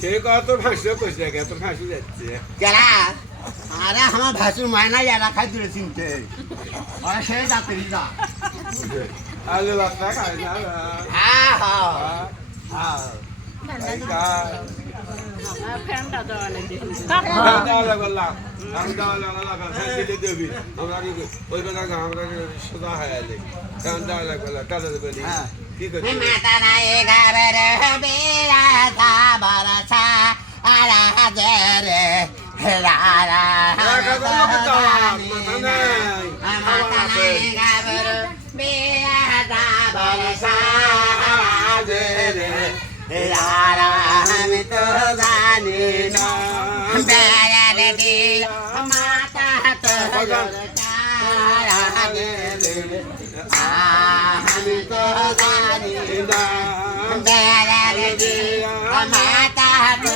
সে কত ভাসু কইছে কত ভাসু যাচ্ছে কেলা আরে আমার ভাসুর মায়না এরা খাই দূরে চিনতে ওরা সে যাতে যা আলু বাপ্পা খাই না হ্যাঁ হ্যাঁ ফ্যানটা দেওয়া নেই সোজা হয়ে গেলে ফ্যান দেওয়া লাগবে টাটা বলি কি করছি মাতা নাই গাবের বিয়া তা বরসা আরা রে হেলারা মাতা নাই গাবের বিয়া তা বরসা রে হেলারা আমি তো জানি না বেড়ার দিল মাতা তো তারা রে আমি তো জানি না বেড়ার দিল মাতা তো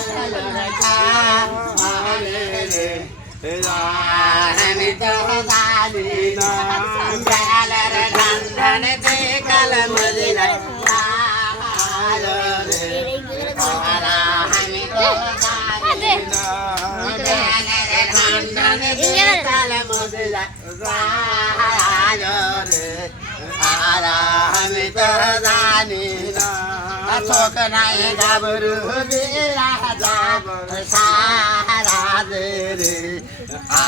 আমি তো জানি না বেড়ার ধান কাল মজিরা আমি তো জানি না বেড়ার ধান কাল মজিরা আমি তো জানি না চোখ নাই গাবরু বিরা যাব সারা রে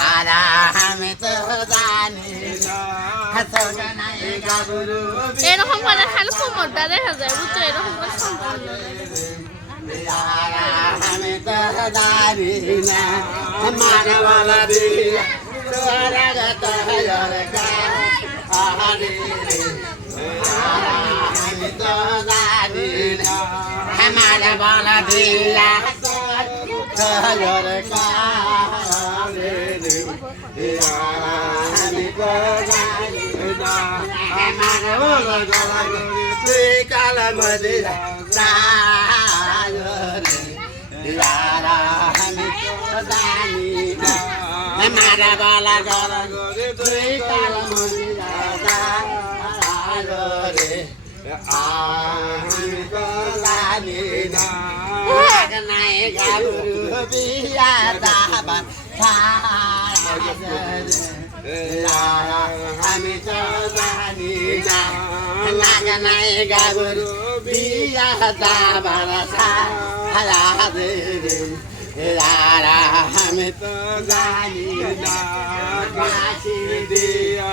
আরা আমি তো জানি না চোখ নাই গাবরু এরকম করে খালি কোমরটা দেখা যায় বুঝছো এরকম করে সম্পূর্ণ আমি তো জানি না মানবালা দিয়া তোরা গত আমি তো জানি না আমার বলা দিলা তোর আমি তো জানি না আমার বলা তুই কাল মদিরা আমি তো জানি না আমার বলা তুই কাল মদিরা আমি তো জানি না নাই গাবরু বিয়া দাবা আমি তো জানি না নাই গাবরু বিয়া দাবা আমি তো জানি না কাশি দিয়া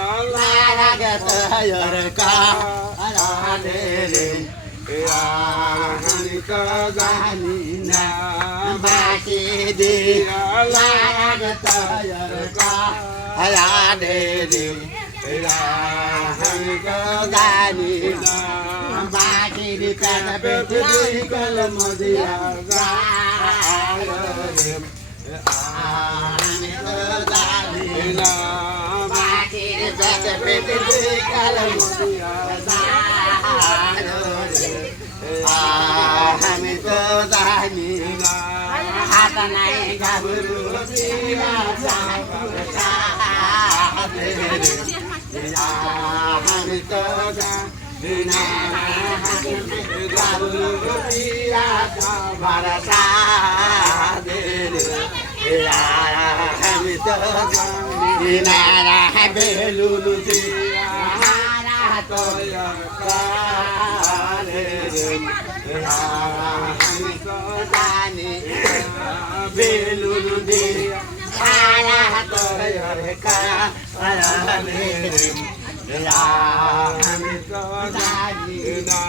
লাগত কা আমি তো জানি না বাসি দিয়া লাগত কা আমি তো জানি না বাসির পেট পেটি কলম দিয়া আমি তো জানি না বাসির পেট পেটি কলম দিয়া আমি তো জানি না হাত নাই গাবরু আমি তো জানি না গাবরু ভরসা আমি তো জানি না বেলুরু তো আমি তো জানি বেলুরু দিয়া সারা তোর আমি তো জানি না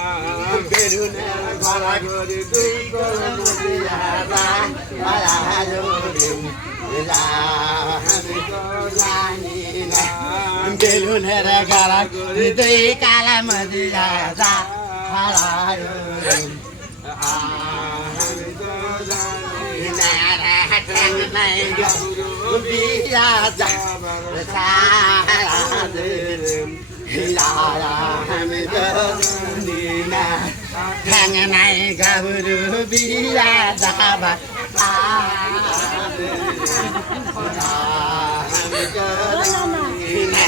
বেলুনের ঘরা ঘরে তুই আমি তো জানি না বেলুনের ঘরা ঘরে তুই কালা মদিরা আমি তো জানি না নাই গাবরু বিয়া যাব আমি তো জানি না ঠ্যাং নাই গাবরু বিয়া যাব আমি তো জানি না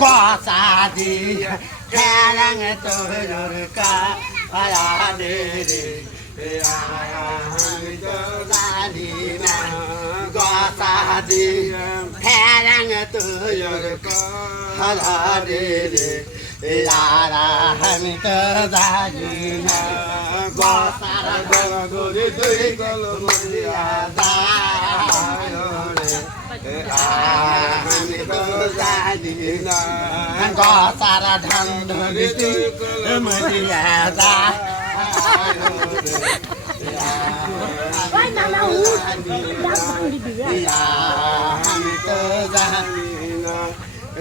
বসা দিয়া ঠ্যাং তোর কা রে জানি ফেরাং তুই হারে রে ইয়ারা আমি তো জানি না গোসারা গরি তুই কলমদিয়া যায় রে আমি তো জানি না গোসারা ঢং ধরি তুই কলমদিয়া যায়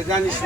জানিস